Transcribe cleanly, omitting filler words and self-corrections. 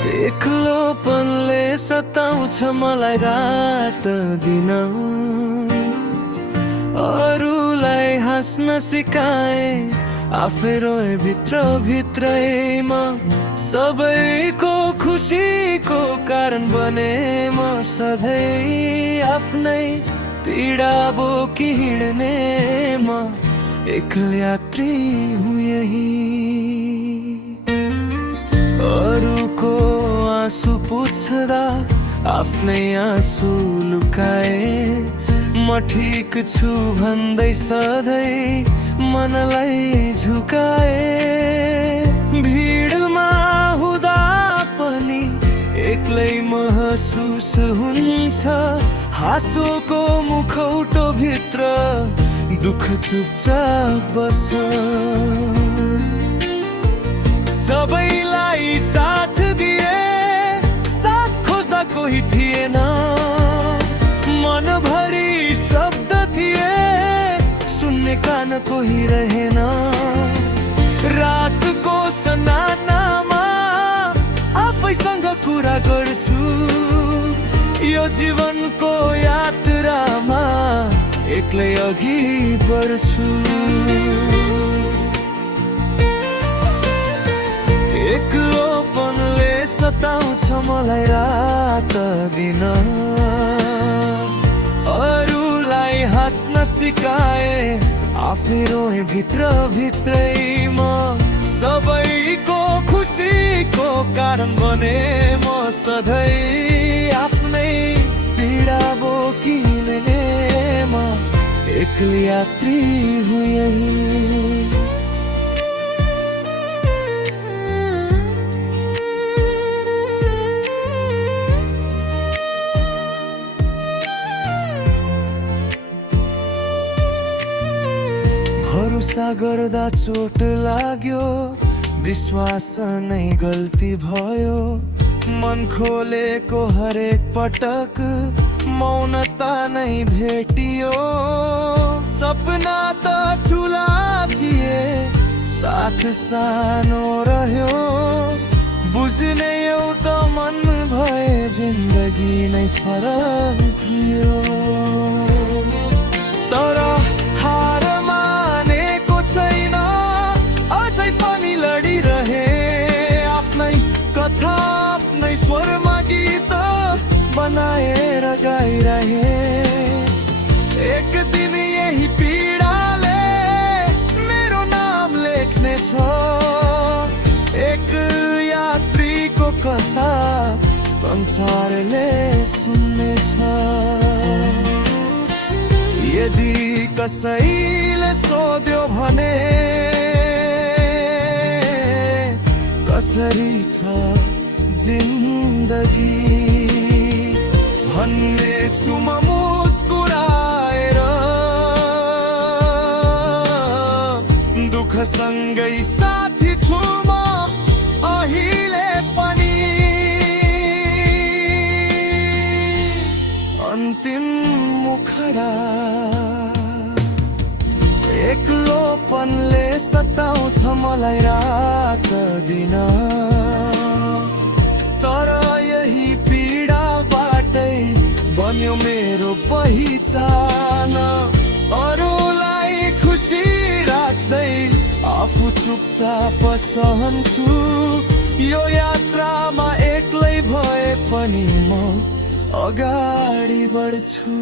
एक्लोपनले सताउँछ मलाई रात दिन, अरूलाई हाँस्न सिकाए आफै रोए भित्र भित्रैमा। सबैको खुसीको कारण बने म सधैँ, आफ्नै पीडा बोकी हिँड्ने म एक्लो यात्री हुँ यही। अरूको आँसु पुछ्दा आफ्नै आँसु लुकाए, म ठिक छु भन्दै सधैँ मनलाई झुकाए। भिडमा हुँदा पनि एक्लै महसुस हुन्छ, हाँसोको मुखौटो भित्र दुःख चुपचाप बस्छ। सबैलाई साथ दिए, साथ खोज्दा कोही थिएन, मनभरि शब्द थिए सुन्ने कान कोही रहेन। रातको सनानामा आफैसँग कुरा गर्छु, यो जीवनको यात्रामा एक्लै अघि बढ्छु। एक्लोपनले सताउँछ मलाई रात दिन, अरूलाई हाँस्न सिकाए आफै रोए भित्र भित्रैमा। सबैको खुसीको कारण बने म सधैँ, आफ्नै पीडा बोकी हिँड्ने म एक्लो यात्री हुँ यही। भरोसा गर्दा चोट लाग्यो, विश्वास नै गल्ती भयो, मन खोलेको हरेक पटक मौनता नै भेटियो। सपना त ठुला थिए, साथ सानो रह्यो, बुझ्ने एउटा मन भए जिन्दगी नै फरक थियो। तर हार मानेको छैन, अझै पनि लडिरहे, आफ्नै कथा आफ्नै स्वरमा गीत बनाएर गाइरहे। एक दिन यही पीडाले मेरो नाम लेख्ने छ, एक यात्रीको कथा संसारले सुन्ने छ। यदि कसैले सोध्यो भने कसरी छ जिन्दगी, भन्ने छु म मुस्कुराएर, दुःखसँगै साथी छु म अहिले पनि। अन्तिम मुखडा एक्लोपनले सताउँछ मलाई रात दिन, तर यही पीडाबाटै बन्यो मेरो पहिचान। अरूलाई खुसी राख्दै आफू चुपचाप सहन्छु, यो यात्रामा एक्लै भए पनि म अगाडि बढ्छु।